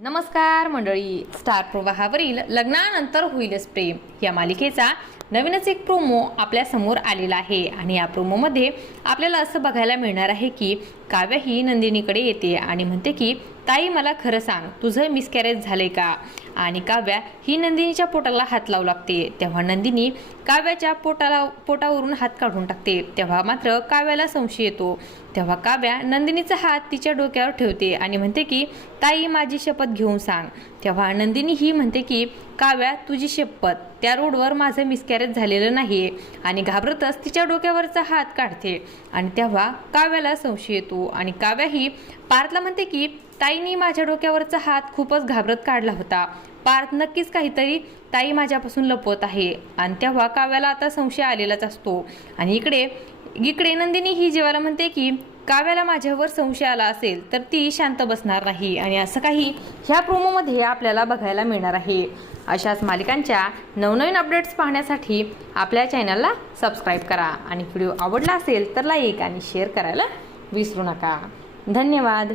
नमस्कार मंडळी, स्टार प्रवाहावरील लग्नानंतर होईलच प्रेम या मालिकेचा नवीनच एक प्रोमो आपल्या समोर आलेला आहे आणि या प्रोमोमध्ये आपल्याला असं बघायला मिळणार आहे की काव्या ही नंदिनीकडे येते आणि म्हणते की ताई मला खरं सांग, तुझं मिसकॅरेज झालंय का? आणि काव्या ही नंदिनीच्या पोटाला हात लावू लागते। तेव्हा नंदिनी काव्याच्या पोटावरून हात काढून टाकते। तेव्हा मात्र काव्याला संशय येतो। तेव्हा काव्या नंदिनीचा हात तिच्या डोक्यावर ठेवते आणि म्हणते की ताई माझी शपथ घेऊन सांग। तेव्हा नंदिनी ही म्हणते की काव्या तुझी शपथ, त्या रोडवर माझं मिसकॅरेज झालेलं नाहीये आणि घाबरतच तिच्या डोक्यावरचा हात काढते। आणि तेव्हा काव्याला संशय येतो आणि काव्या ही पार्थला म्हणते की ताईनी माझ्या डोक्यावरचा हात खूपच घाबरत काढला होता। पार्थ नक्कीच काहीतरी ताई माझ्यापासून लपवत आहे। आणि तेव्हा काव्याला आता संशय आलेलाच असतो। आणि इकडे नंदिनी ही जेवायला म्हणते की काव्याला माझ्यावर संशय आला असेल तर ती शांत बसणार नाही। आणि असं काही ह्या प्रोमोमध्ये आपल्याला बघायला मिळणार आहे। अशाच मालिकांच्या नवनवीन अपडेट्स पाहण्यासाठी आपल्या चॅनलला सबस्क्राईब करा आणि व्हिडिओ आवडला असेल तर लाईक आणि शेअर करायला विसरू नका। धन्यवाद।